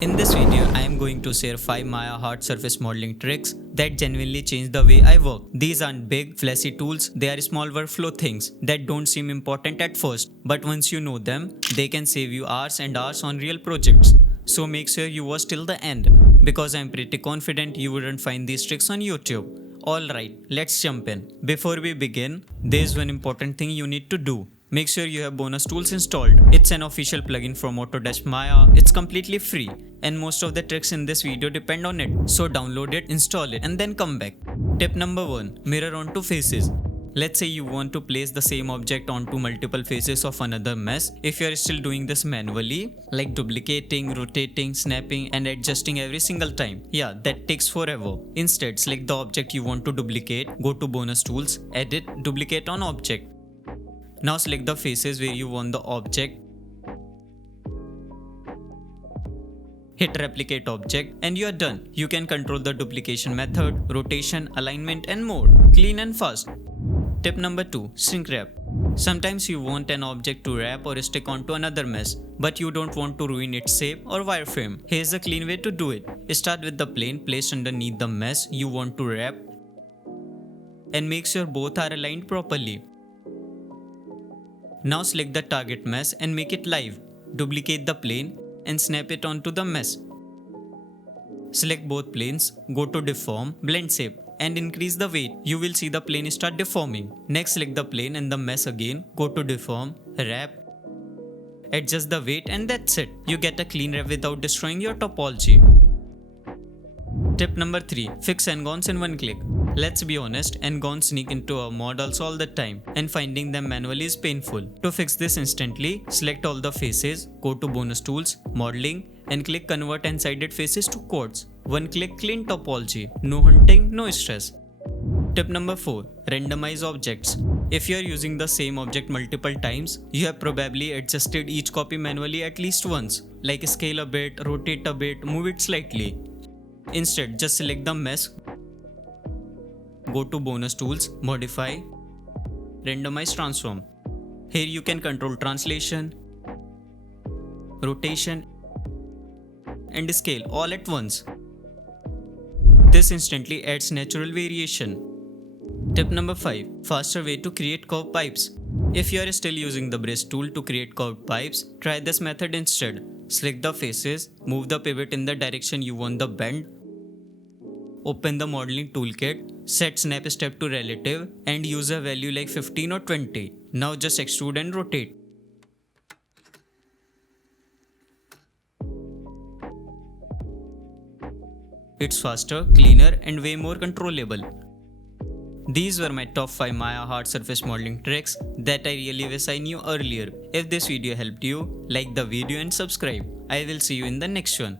In this video, I am going to share 5 Maya hard surface modeling tricks that genuinely change the way I work. These aren't big, flashy tools, they are small workflow things that don't seem important at first, but once you know them, they can save you hours and hours on real projects. So make sure you watch till the end, because I'm pretty confident you wouldn't find these tricks on YouTube. Alright, let's jump in. Before we begin, there's one important thing you need to do. Make sure you have bonus tools installed. It's an official plugin from Autodesk Maya. It's completely free and most of the tricks in this video depend on it. So download it, install it and then come back. Tip number 1. Mirror onto faces. Let's say you want to place the same object onto multiple faces of another mesh. If you are still doing this manually, like duplicating, rotating, snapping and adjusting every single time, yeah, that takes forever. Instead, select the object you want to duplicate, go to bonus tools, edit, duplicate on object. Now select the faces where you want the object, hit replicate object and you are done. You can control the duplication method, rotation, alignment and more. Clean and fast. Tip number 2. Shrink wrap. Sometimes you want an object to wrap or stick onto another mesh, but you don't want to ruin its shape or wireframe. Here's a clean way to do it. Start with the plane placed underneath the mesh you want to wrap and make sure both are aligned properly. Now select the target mesh and make it live. Duplicate the plane and snap it onto the mesh. Select both planes, go to deform, blend shape and increase the weight. You will see the plane start deforming. Next select the plane and the mesh again, go to deform, wrap, adjust the weight and that's it. You get a clean wrap without destroying your topology. Tip number 3. Fix n-gons in one click. Let's be honest, n-gons sneak into our models all the time and finding them manually is painful. To fix this instantly, select all the faces, go to bonus tools, modeling and click convert n-sided faces to quads. One click clean topology. No hunting, no stress. Tip number 4. Randomize objects. If you are using the same object multiple times, you have probably adjusted each copy manually at least once, like scale a bit, rotate a bit, move it slightly. Instead, just select the mesh, go to bonus tools, modify, randomize transform. Here you can control translation, rotation and scale all at once. This instantly adds natural variation. Tip number 5. Faster way to create curved pipes. If you are still using the brush tool to create curved pipes, try this method instead. Select the faces, move the pivot in the direction you want the bend, open the modeling toolkit, set snap step to relative and use a value like 15 or 20. Now just extrude and rotate. It's faster, cleaner and way more controllable. These were my top 5 Maya hard surface modeling tricks that I really wish I knew earlier. If this video helped you, like the video and subscribe. I will see you in the next one.